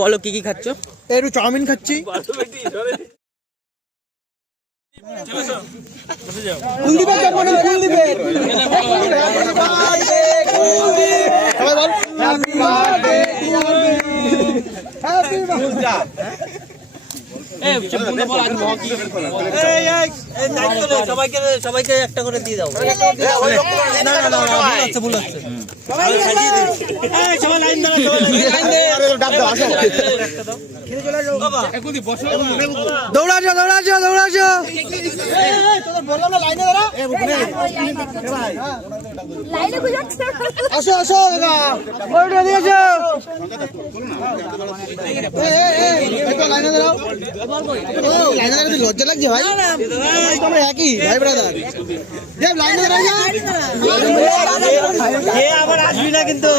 বলো কি কি খাচ্ছ? একটু চাউমিন খাচ্ছি। সবাইকে একটা করে দিয়ে দাও। ভুল হচ্ছে। দৌড়াছো দৌড়াছো দৌড়াছো। আসো আসো লজ্জা লাগছে ভাই, তোমরা একই ভাই ব্রাদার। আবার আসবি না কিন্তু।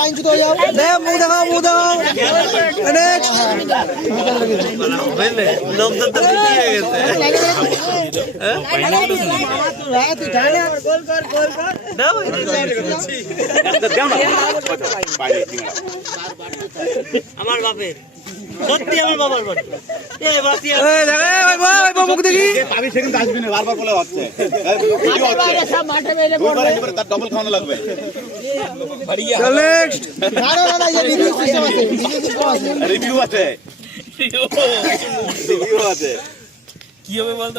লাইন চুতো যাও, মুখ দেখাও মুখ দেখাও। লোকজন তো বেশি হয়ে গেছে। আমার বাপের সত্যি, আমার বাবার বাড়ি। কি হবে বলতো?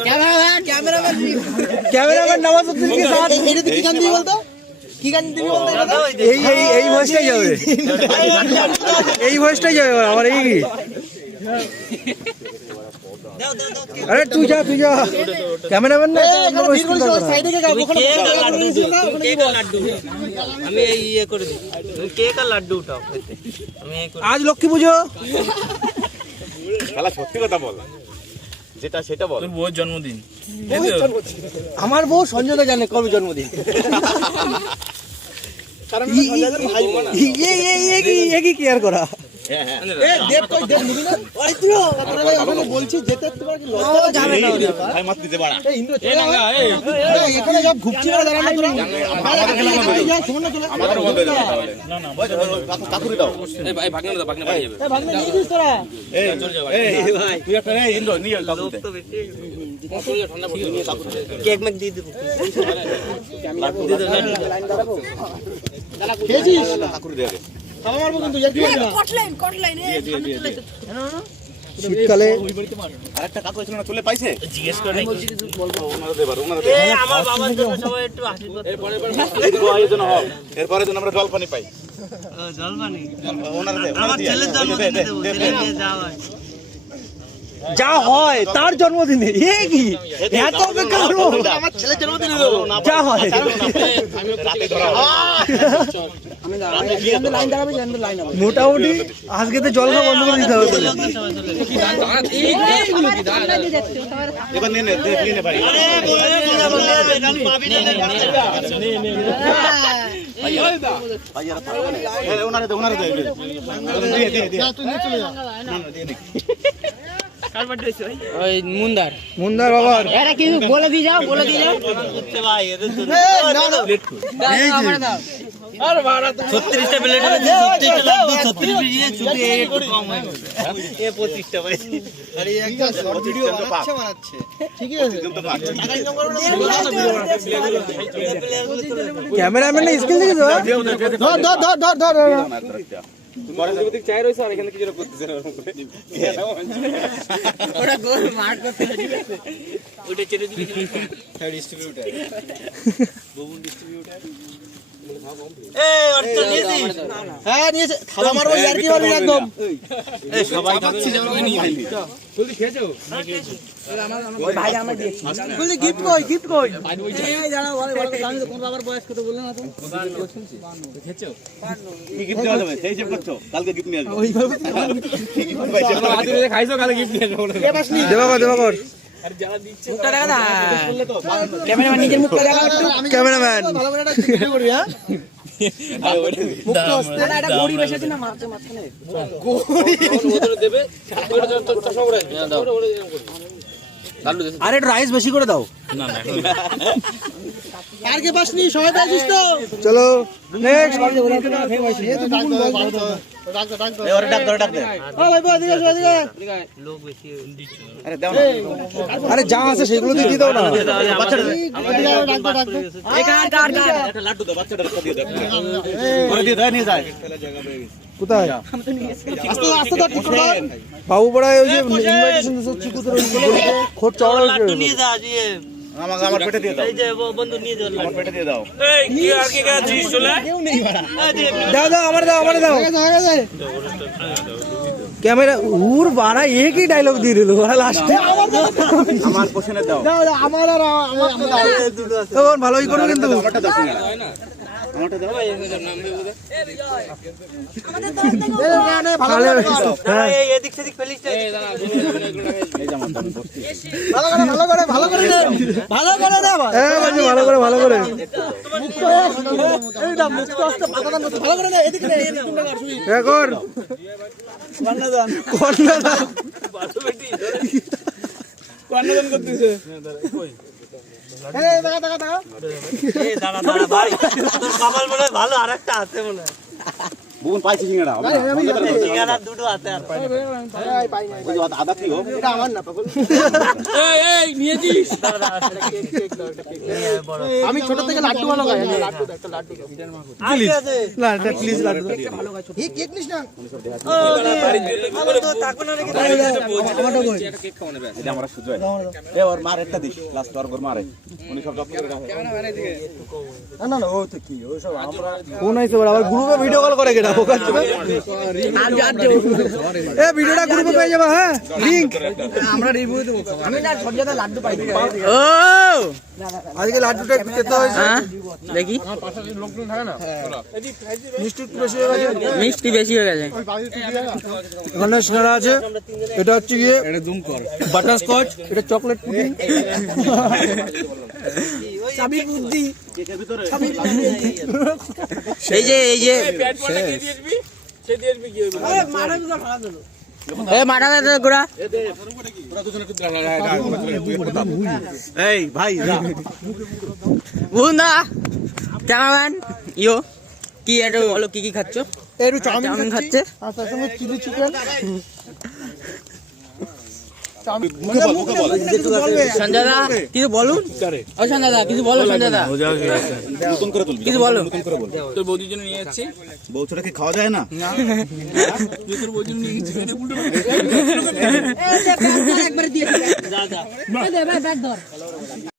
ক্যামেরাম্যান নওয়াজউদ্দিন কে সাথ এটাতে কি গান দিবি বলতো? কি গান দিবি বলতো? এই ভয়েসটাই যাবে, এই ভয়েসটাই যাবে আমার। এই আরে তুই যা ক্যামেরাম্যান না, সাইডে কে গাবো। আমি এই ইয়ে করে দিই, কেক আর লাড্ডু উঠাও। আমি আজ লক্ষ্মী পুজো। শালা সত্যি কথা বল, যেটা সেটা বল। তোর বউর জন্মদিন। আমার বউ সঞ্জয় জানে কবে জন্মদিন। কি কেয়ার করা। বলছি যেতে কেক মেক দিয়ে দেবো। শীতকালে আরেকটা কাকু ছিল না, চলে পাইছে? জিজ্ঞেস করে নাকি? আমার বাবার জন্য সবাই একটু আশীর্বাদ। এরপরে যেন আমরা জল পানি পাই। জল পানি ওনারা আমার ছেলের জন্মদিনে দেবো, ছেলে নিয়ে যাওয়া। যা হয় তার জন্মদিনে কি এত অপেক্ষা করবো? আমার ছেলের জন্মদিনে দেবো, যা হয় রাতে ধরা মোটামুটি আজকে তো জল খাওয়া বন্ধ করে দিতে হবে। এবার নিয়ে নে ভাই। ওনারে দে ওই মুন্দার বাবার বলে দিয়ে যাও। ভাই এদের 36টা প্লেট আছে, 36টা লাগবে, 36 দিয়ে ছুটি একটু কম হয়ে গেছে। 25টা পাইছি। আরে একটা শর্ট ভিডিও বানাচ্ছে। ঠিকই আছে। ক্যামেরাম্যান স্কিল দেখি তো। ধর চাই রয়েছে আর এখানে কিছু করতেছে না। ওটা গোল মার করতে ঠিক আছে। ওটা ছেড়ে দিবি। ডিস্ট্রিবিউটর ববুন ডিস্ট্রিবিউটর। অর্থ নিয়েছিস? হ্যাঁ নিয়েছে। খাওয়া মারবো আর কি বলবি একদম। সবাই খাচ্ছি যাবে নিয়ে আইলি। জলদি খেয়েছো? ভাই আমার দিয়েছি। বললি গিফট কই? এই দাঁড়াও বলে আমি তো কোন বাবার বয়স কত বললে না তো? খেয়েছো? কি গিফট দেওয়া যাবে? সেই হিসাব করছো, কালকে গিফট নিয়ে আসবো। ওইভাবে আদিরে খাইছো, কালকে গিফট নিয়ে আসবো। দেবা কর। আরে যারা দিচ্ছে মুখটা দেখা না। ক্যামেরাম্যান নিজের মুখটা দেখা একটু। ক্যামেরাম্যান ভালো করে একটা ভিডিও করি। হ্যাঁ এটা গড়ি বেশি আছে না মাঝখানে? গড়ি ওদের দেবে। ওটা তো সব রাখবে। দাও। আরে একটু রাইস বেশি করে দাও। আর কে পাসনি সবাই পাইছিস তো চলো নেক্সট। এবারে ডাক ধরে ডাক দে ও ভাই বল এদিকে এসো এদিকে লোক বেশি আরে দাও না আরে যা আছে সেগুলো দিয়ে দাও না। বাচ্চাটা ডাক দে এই কার একটা লাড্ডু দাও বাচ্চাটার দিয়ে দাও করে দিয়ে দাও নিয়ে যায় কোথায় আস্তে আস্তে তো ঠিক করো বাবু পড়ায় ওই যে ইনভাইটেশন দিছে চিকুদের ওইগুলো খোঁজ চড়া লাড্ডু নিয়ে যা দিয়ে আমাকে আমার পেটে দিয়ে দাও এই যে বন্ধু নিয়ে যাও আমার পেটে দিয়ে দাও এই কি আর কি গাছিস চলে কেউ নেই বাড়া দাও দাও আমারে দাও ক্যামেরা উর বাড়া এক ही ডায়লগ দিয়ে দিল ওরা লাস্টে আমার পোষণে দাও দাও আমার আর আমার তো ভালোই করো কিন্তু আমারটা দাও আমারটা দাও ভালো এই এদিক সেদিক ফেলিস না এই জামা ভালো করে দে ভালো করে এইটা মুক্ত আসতে পাতা না ভালো করে দে এদিকে দে রেকর্ড কন্যাদান করতেছে এই দাঁড়া ভাই তোর কামাল মনে হয় ভালো আরেকটা আছে মনে হয় বুন পাইছি সিঙ্গাড়া সিঙ্গারা দুটো আছে আর পাই ওই আদা কি গো এটা আমার না পাগল এই নিয়েছিস আমি ছোট থেকে লাড্ডু ভালো খাই লাড্ডু একটা লাড্ডু প্লিজ লাড্ডু প্লিজ লাড্ডু এই কেক নিস না আমার তো তাকো না রেখে আমারটা কই কেক খাওয়ানো ব্যাস এটা আমরা সুজয় এ ওর মার একটা দিস লাস্ট ওর গর মারে উনি সব যত্ন করে রাখে না ও তো কি ও সব আমরা ফোন আইছে আবার গ্রুপে ভিডিও কল করে কেডা বোকা চবে এ ভিডিওটা গ্রুপে পেয়ে যাবে হ্যাঁ লিংক আমরা রিভিউ দেব আমি না সজ্জাদা লাড্ডু পাই ও আজকে লাড্ডুটা একটু খেতে হইছে দেখি মিষ্টি বেশি হয়ে গেছে এখানে সিঙ্গারা আছে এটা হচ্ছে গিয়ে এটা জুম কর বাটার স্কচ এটা চকলেট পুডিং চাবি বুদ্ধি কেকের ভিতরে এই যে প্যাট পড়লে কে দিয়েছবি সে দিয়েছবি কি হইবে মারা দুটো ভাড়া দিল এ মাটা দে গুড়া এই ভাই যা বুন্দা ক্যামেরাম্যান ইয়ো কি এটা বলো কি খাচ্ছো একটু চাউমিন খাচ্ছে আর তার সঙ্গে চিলি চিকেন সঞ্জয়দা কিছু বলুন ও সঞ্জয়দা কিছু বলো সঞ্জয়দা নতুন করে তুলবি কিছু বলো নতুন করে বল তোর বৌদির জন্য নিয়ে যাচ্ছি বউ ছোট কি খাওয়া যায় না তোর বৌদির জন্য নিয়ে যাচ্ছি যা যা